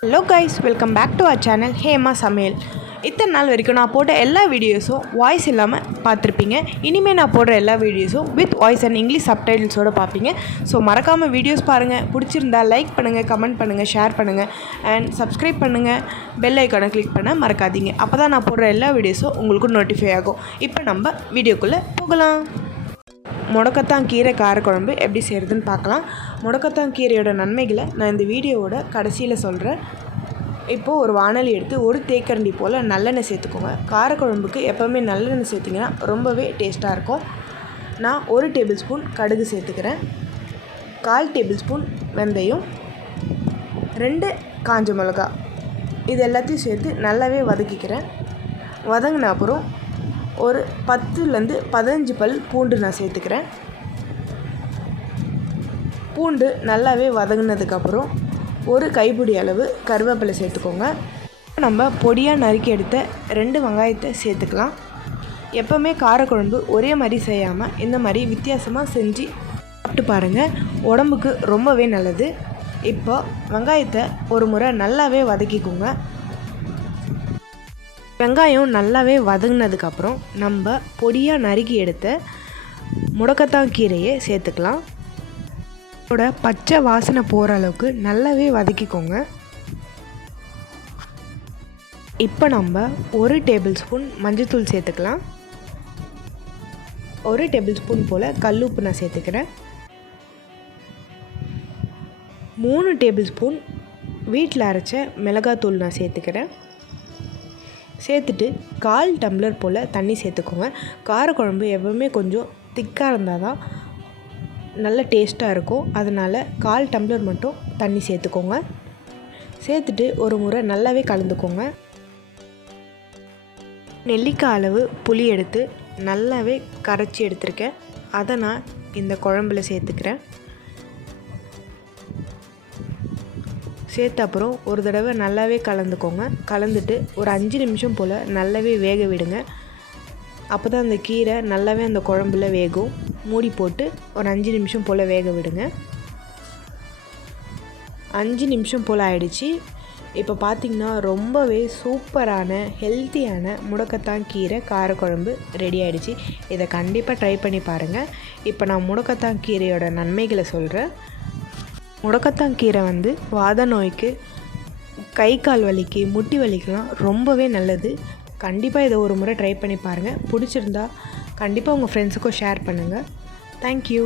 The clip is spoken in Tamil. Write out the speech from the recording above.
Hello guys, welcome back to our channel Hema Samayal. இத்தனை நாள் வரைக்கும் நான் போட்ட எல்லா வீடியோஸும் வாய்ஸ் இல்லாமல் பார்த்துருப்பீங்க. இனிமேல் நான் போடுற எல்லா வீடியோஸும் வித் வாய்ஸ் அண்ட் இங்கிலீஷ் சப்டைட்டில்ஸோடு பார்ப்பீங்க. ஸோ மறக்காமல் வீடியோஸ் பாருங்கள். பிடிச்சிருந்தா லைக் பண்ணுங்கள், கமெண்ட் பண்ணுங்கள், ஷேர் பண்ணுங்கள் அண்ட் சப்ஸ்கிரைப் பண்ணுங்கள். பெல் ஐக்கானை கிளிக் பண்ண மறக்காதீங்க. அப்போ தான் நான் போடுற எல்லா வீடியோஸும் உங்களுக்கு நோட்டிஃபை ஆகும். இப்போ நம்ம வீடியோக்குள்ளே போகலாம். முடக்கத்தான் கீரை காரக்குழம்பு எப்படி செய்கிறதுன்னு பார்க்கலாம். முடக்கத்தான் கீரையோட நன்மைகளை நான் இந்த வீடியோவோட கடைசியில் சொல்கிறேன். இப்போது ஒரு வாணலி எடுத்து ஒரு தேக்கரண்டி போல் நல்லெண்ணெய் சேர்த்துக்கோங்க. காரக்குழம்புக்கு எப்போவுமே நல்லெண்ணெய் சேர்த்திங்கன்னா ரொம்பவே டேஸ்ட்டாக இருக்கும். நான் 1 டேபிள் ஸ்பூன் கடுகு சேர்த்துக்கிறேன், 1/4 டேபிள் ஸ்பூன் வெந்தயம், 2 காஞ்ச மிளகா, இது எல்லாத்தையும் சேர்த்து நல்லாவே வதக்கிக்கிறேன். வதங்கின அப்புறம் ஒரு 10லேருந்து 15 பல் பூண்டு நான் சேர்த்துக்கிறேன். பூண்டு நல்லாவே வதங்கினதுக்கப்புறம் ஒரு கைப்பிடி அளவு கருவேப்பிலை சேர்த்துக்கோங்க. நம்ம பொடியாக நறுக்கி எடுத்த 2 வெங்காயத்தை சேர்த்துக்கலாம். எப்போவுமே காரக்குழம்பு ஒரே மாதிரி செய்யாமல் இந்த மாதிரி வித்தியாசமாக செஞ்சு சாப்பிட்டு பாருங்கள், உடம்புக்கு ரொம்பவே நல்லது. இப்போ வெங்காயத்தை ஒரு முறை நல்லாவே வதக்கிக்கோங்க. வெங்காயம் நல்லாவே வதங்கினதுக்கப்புறம் நம்ம பொடியாக நறுக்கி எடுத்த முடக்கத்தான் கீரையை சேர்த்துக்கலாம். இதோட பச்சை வாசனை போகிற அளவுக்கு நல்லாவே வதக்கிக்கோங்க. இப்போ நம்ம 1 டேபிள் ஸ்பூன் மஞ்சள்தூள் சேர்த்துக்கலாம். 1 டேபிள் ஸ்பூன் போல் கல்லுப்பு நான் சேர்த்துக்கிறேன். 3 டேபிள் ஸ்பூன் வீட்டில் அரைச்ச மிளகாத்தூள் நான் சேர்த்துக்கிறேன். சேர்த்துட்டு 1/4 டம்ளர் போல் தண்ணி சேர்த்துக்கோங்க. காரக்குழம்பு எப்பவுமே கொஞ்சம் திக்காக இருந்தால் தான் நல்ல டேஸ்ட்டாக இருக்கும். அதனால் 1/4 டம்ளர் மட்டும் தண்ணி சேர்த்துக்கோங்க. சேர்த்துட்டு ஒரு முறை நல்லாவே கலந்துக்கோங்க. நெல்லிக்காய் அளவு புளி எடுத்து நல்லாவே கரைச்சி எடுத்துருக்கேன். அதை நான் இந்த குழம்புல சேர்த்துக்கிறேன். சேர்த்த அப்புறம் ஒரு தடவை நல்லாவே கலந்துக்கோங்க. கலந்துட்டு ஒரு 5 நிமிஷம் போல் நல்லாவே வேக விடுங்க. அப்போ தான் அந்த கீரை நல்லாவே அந்த குழம்புல வேகும். மூடி போட்டு ஒரு 5 நிமிஷம் போல் வேக விடுங்க. 5 நிமிஷம் போல் ஆயிடுச்சு. இப்போ பார்த்திங்கன்னா ரொம்பவே சூப்பரான ஹெல்த்தியான முடக்கத்தான் கீரை காரக்குழம்பு ரெடி ஆகிடுச்சு. இதை கண்டிப்பாக ட்ரை பண்ணி பாருங்கள். இப்போ நான் முடக்கத்தான் கீரையோட நன்மைகளை சொல்கிறேன். முடக்கத்தான் கீரை வாத நோய்க்கு, கை கால் வலிக்கு, முட்டி வலிக்கெலாம் ரொம்பவே நல்லது. கண்டிப்பாக இதை ஒரு முறை ட்ரை பண்ணி பாருங்கள். பிடிச்சிருந்தா கண்டிப்பாக உங்கள் ஃப்ரெண்ட்ஸுக்கும் ஷேர் பண்ணுங்கள். தேங்க்யூ.